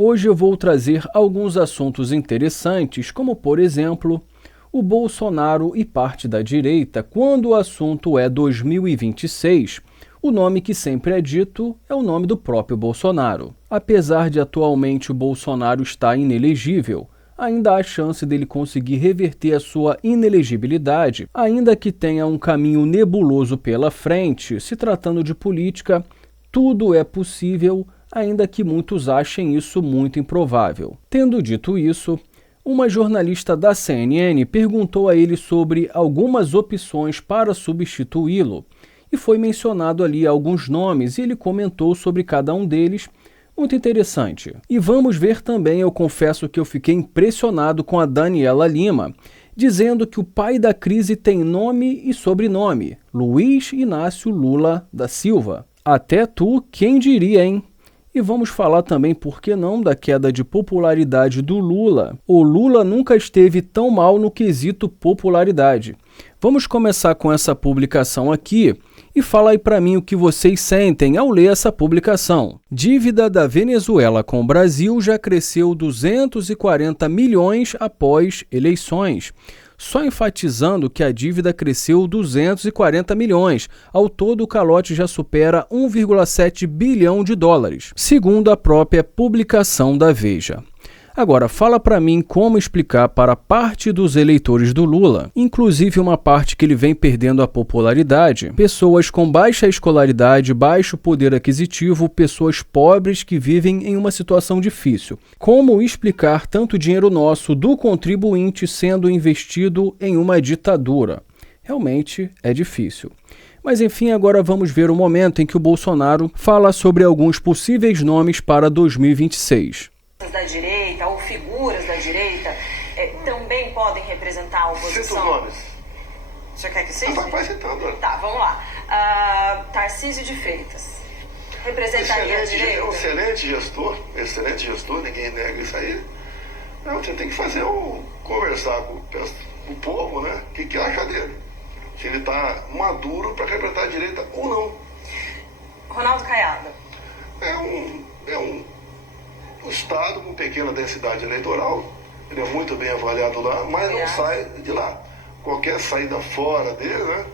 Hoje eu vou trazer alguns assuntos interessantes, como por exemplo, o Bolsonaro e parte da direita, quando o assunto é 2026. O nome que sempre é dito é o nome do próprio Bolsonaro. Apesar de atualmente o Bolsonaro estar inelegível, ainda há chance dele conseguir reverter a sua inelegibilidade, ainda que tenha um caminho nebuloso pela frente. Se tratando de política, tudo é possível, ainda que muitos achem isso muito improvável. Tendo dito isso, uma jornalista da CNN perguntou a ele sobre algumas opções para substituí-lo, e foi mencionado ali alguns nomes e ele comentou sobre cada um deles. Muito interessante. E vamos ver também, eu confesso que eu fiquei impressionado com a Daniela Lima, dizendo que o pai da crise tem nome e sobrenome, Luiz Inácio Lula da Silva. Até tu, quem diria, hein? E vamos falar também, por que não, da queda de popularidade do Lula. O Lula nunca esteve tão mal no quesito popularidade. Vamos começar com essa publicação aqui e fala aí para mim o que vocês sentem ao ler essa publicação. Dívida da Venezuela com o Brasil já cresceu 240 milhões após eleições. Só enfatizando que a dívida cresceu 240 milhões. Ao todo, o calote já supera 1,7 bilhão de dólares, segundo a própria publicação da Veja. Agora, fala para mim como explicar para parte dos eleitores do Lula, inclusive uma parte que ele vem perdendo a popularidade, pessoas com baixa escolaridade, baixo poder aquisitivo, pessoas pobres que vivem em uma situação difícil. Como explicar tanto dinheiro nosso do contribuinte sendo investido em uma ditadura? Realmente é difícil. Mas enfim, agora vamos ver o momento em que o Bolsonaro fala sobre alguns possíveis nomes para 2026. Da direita ou figuras da direita também podem representar a oposição? Cita os nomes. Você quer que seja? Vai citando. Tá, vamos lá. Tarcísio de Freitas. Representaria a direita? Excelente gestor, ninguém nega isso aí. Não, você tem que fazer conversar com o povo, né? O que acha dele. Se ele está maduro para representar a direita ou não. Ronaldo Caiado. É um estado com pequena densidade eleitoral, ele é muito bem avaliado lá, mas não sai de lá. Qualquer saída fora dele, né,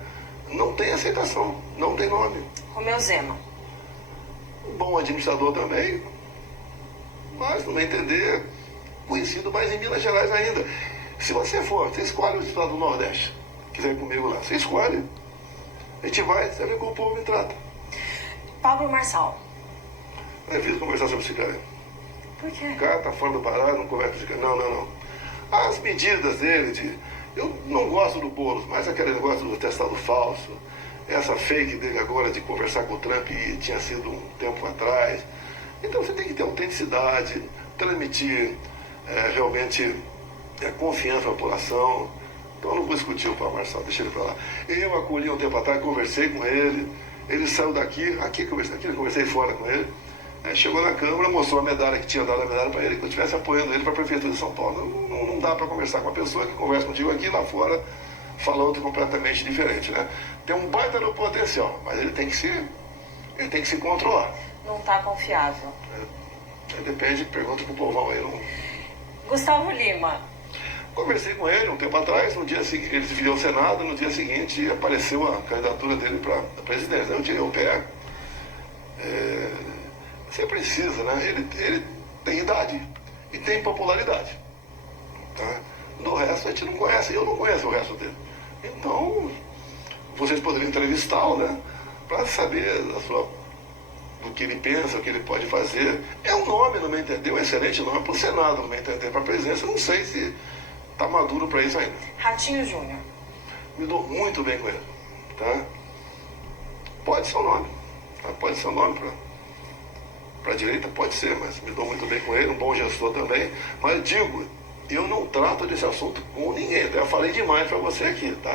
não tem aceitação, não tem nome. Romeu Zema. Um bom administrador também, mas, no meu entender, conhecido mais em Minas Gerais ainda. Se você escolhe o estado do Nordeste, quiser ir comigo lá, você escolhe, a gente vai, você vê como o povo me trata. Pablo Marçal. É difícil conversar sobre esse cara. Por quê? O cara tá fora do baralho, não conversa com esse cara. Não. As medidas dele, eu não gosto do Boulos, mas aquele negócio do testado falso, essa fake dele agora de conversar com o Trump e tinha sido um tempo atrás. Então você tem que ter autenticidade, transmitir realmente confiança na população. Então eu não vou discutir o Paulo Marçal, deixa ele pra lá. Eu acolhi um tempo atrás, conversei com ele saiu daqui eu conversei fora com ele. Chegou na Câmara, mostrou a medalha que tinha dado a medalha para ele, que eu estivesse apoiando ele para a Prefeitura de São Paulo. Não dá para conversar com uma pessoa que conversa contigo aqui e lá fora fala outro completamente diferente, né? Tem um baita no potencial, mas ele tem que se controlar. Não está confiável. Depende, pergunta pro povão aí. Gustavo Lima. Conversei com ele um tempo atrás, no dia seguinte, ele dividiu o Senado, no dia seguinte apareceu a candidatura dele para a presidência. Eu tirei o pé. Você precisa, né? Ele tem idade e tem popularidade. Tá? Do resto a gente não conhece, eu não conheço o resto dele. Então, vocês poderiam entrevistá-lo, né? Para saber do que ele pensa, o que ele pode fazer. É um nome, no meu entender, um excelente nome para o Senado, no meu entender, para a presidência. Não sei se está maduro para isso ainda. Ratinho Júnior. Me dou muito bem com ele. Tá? Pode ser um nome. Tá? Pode ser um nome para a direita, pode ser, mas me dou muito bem com ele, um bom gestor também. Mas digo, eu não trato desse assunto com ninguém. Até eu falei demais para você aqui, tá?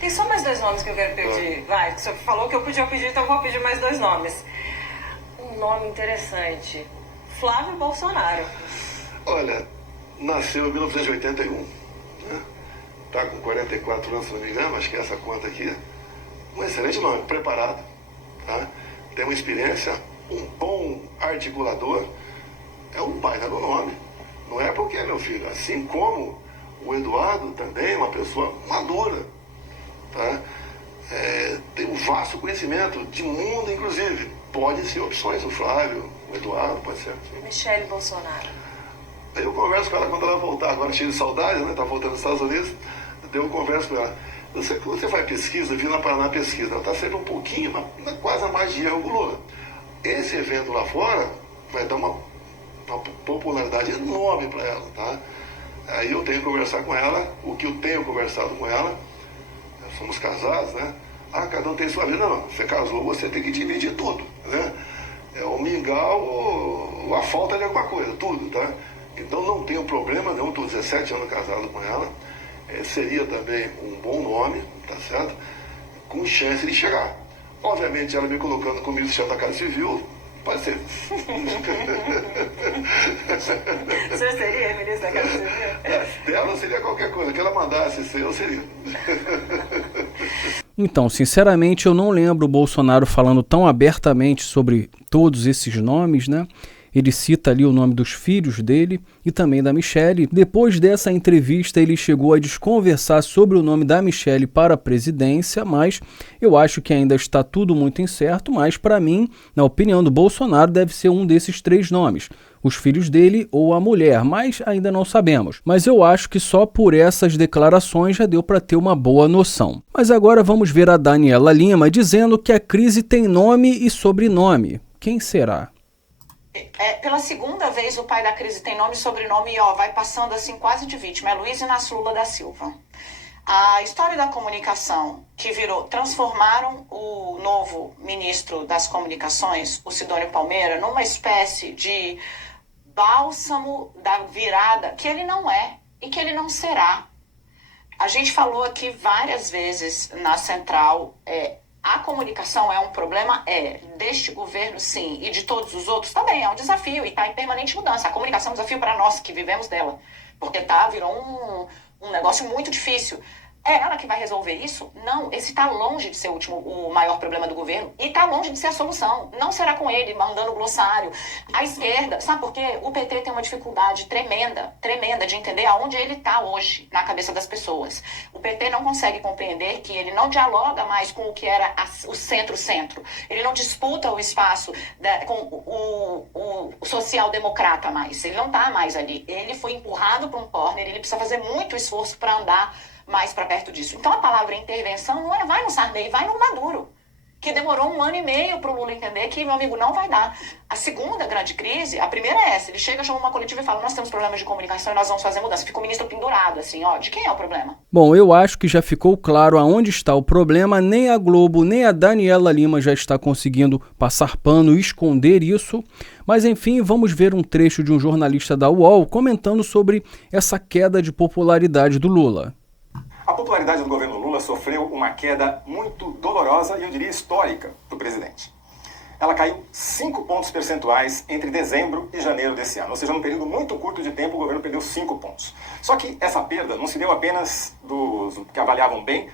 Tem só mais 2 nomes que eu quero pedir. Vai, o senhor falou que eu podia pedir, então eu vou pedir mais 2 nomes. Um nome interessante. Flávio Bolsonaro. Olha, nasceu em 1981, né? Tá com 44 anos, se não me engano, acho que é essa conta aqui. Um excelente nome, preparado, tá? Tem uma experiência, um bom articulador, é o pai dando o nome. Não é porque é meu filho. Assim como o Eduardo também é uma pessoa madura, tá? Tem um vasto conhecimento de mundo, inclusive. Pode ser opções, o Flávio, o Eduardo, pode ser. Sim. Michele Bolsonaro. Aí eu converso com ela quando ela voltar, agora cheia de saudade, né? Tá voltando dos Estados Unidos. Eu converso com ela. Quando você faz pesquisa, Vila Paraná pesquisa, ela está sempre um pouquinho, quase a mais de erro do Lula. Esse evento lá fora vai dar uma popularidade enorme para ela, tá? Aí eu tenho que conversar com ela, o que eu tenho conversado com ela, somos casados, né? Cada um tem sua vida. Não, você casou, você tem que dividir tudo, né? É o mingau ou a falta de alguma coisa, tudo, tá? Então não tenho problema não, estou 17 anos casado com ela. Seria também um bom nome, tá certo? Com chance de chegar. Obviamente, ela me colocando como ministro da Casa Civil, pode ser. O senhor seria ministro da Casa Civil? Dela seria qualquer coisa, que ela mandasse ser, eu seria. Então, sinceramente, eu não lembro o Bolsonaro falando tão abertamente sobre todos esses nomes, né? Ele cita ali o nome dos filhos dele e também da Michele. Depois dessa entrevista, ele chegou a desconversar sobre o nome da Michele para a presidência, mas eu acho que ainda está tudo muito incerto, mas para mim, na opinião do Bolsonaro, deve ser um desses 3 nomes. Os filhos dele ou a mulher, mas ainda não sabemos. Mas eu acho que só por essas declarações já deu para ter uma boa noção. Mas agora vamos ver a Daniela Lima dizendo que a crise tem nome e sobrenome. Quem será? Pela segunda vez o pai da crise tem nome e sobrenome e vai passando assim quase de vítima. É Luiz Inácio Lula da Silva. A história da comunicação que transformaram o novo ministro das comunicações, o Sidônio Palmeira, numa espécie de bálsamo da virada, que ele não é e que ele não será. A gente falou aqui várias vezes na Central, a comunicação é um problema? Deste governo, sim. E de todos os outros também. É um desafio e está em permanente mudança. A comunicação é um desafio para nós que vivemos dela. Porque virou um negócio muito difícil. É ela que vai resolver isso? Não, esse está longe de ser o maior problema do governo e está longe de ser a solução. Não será com ele mandando glossário. A esquerda, sabe por quê? O PT tem uma dificuldade tremenda de entender aonde ele está hoje na cabeça das pessoas. O PT não consegue compreender que ele não dialoga mais com o que era o centro-centro. Ele não disputa o espaço com o social-democrata mais. Ele não está mais ali. Ele foi empurrado para um corner, ele precisa fazer muito esforço para andar mais para perto disso. Então a palavra intervenção não vai no Sarney, vai no Maduro, que demorou 1 ano e meio para o Lula entender que, meu amigo, não vai dar. A segunda grande crise, a primeira é essa, ele chega, chama uma coletiva e fala, nós temos problemas de comunicação e nós vamos fazer mudança. Fica o ministro pendurado, assim, de quem é o problema? Bom, eu acho que já ficou claro aonde está o problema, nem a Globo, nem a Daniela Lima já está conseguindo passar pano e esconder isso, mas enfim, vamos ver um trecho de um jornalista da UOL comentando sobre essa queda de popularidade do Lula. A popularidade do governo Lula sofreu uma queda muito dolorosa e eu diria histórica do presidente. Ela caiu 5 pontos percentuais entre dezembro e janeiro desse ano. Ou seja, num período muito curto de tempo, o governo perdeu 5 pontos. Só que essa perda não se deu apenas dos que avaliavam bem,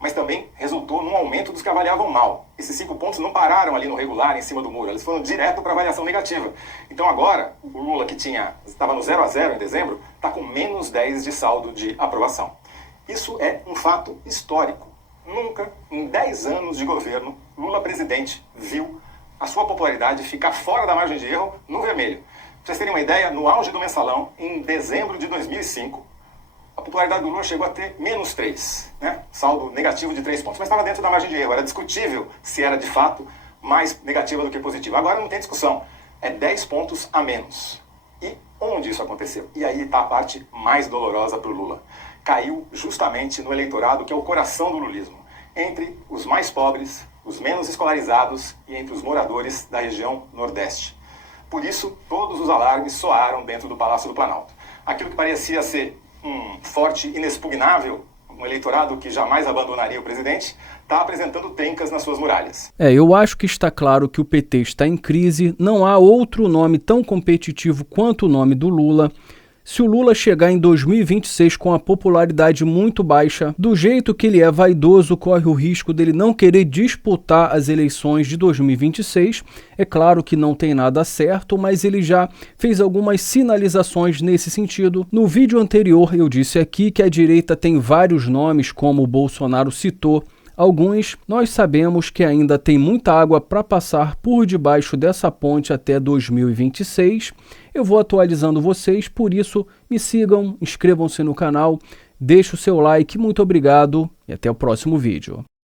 mas também resultou num aumento dos que avaliavam mal. Esses 5 pontos não pararam ali no regular, em cima do muro, eles foram direto para a avaliação negativa. Então agora, o Lula, que estava no 0-0 em dezembro, está com menos 10 de saldo de aprovação. Isso é um fato histórico. Nunca, em 10 anos de governo, Lula presidente viu a sua popularidade ficar fora da margem de erro no vermelho. Para vocês terem uma ideia, no auge do mensalão, em dezembro de 2005, a popularidade do Lula chegou a ter menos 3, né? Saldo negativo de 3 pontos. Mas estava dentro da margem de erro, era discutível se era de fato mais negativa do que positiva. Agora não tem discussão, é 10 pontos a menos. E onde isso aconteceu? E aí está a parte mais dolorosa para o Lula. Caiu justamente no eleitorado, que é o coração do lulismo, entre os mais pobres, os menos escolarizados e entre os moradores da região Nordeste. Por isso, todos os alarmes soaram dentro do Palácio do Planalto. Aquilo que parecia ser um forte inexpugnável, um eleitorado que jamais abandonaria o presidente, está apresentando trincas nas suas muralhas. Eu acho que está claro que o PT está em crise, não há outro nome tão competitivo quanto o nome do Lula. Se o Lula chegar em 2026 com a popularidade muito baixa, do jeito que ele é vaidoso, corre o risco dele não querer disputar as eleições de 2026. É claro que não tem nada certo, mas ele já fez algumas sinalizações nesse sentido. No vídeo anterior eu disse aqui que a direita tem vários nomes, como o Bolsonaro citou alguns. Nós sabemos que ainda tem muita água para passar por debaixo dessa ponte até 2026. Eu vou atualizando vocês, por isso me sigam, inscrevam-se no canal, deixe o seu like, muito obrigado e até o próximo vídeo.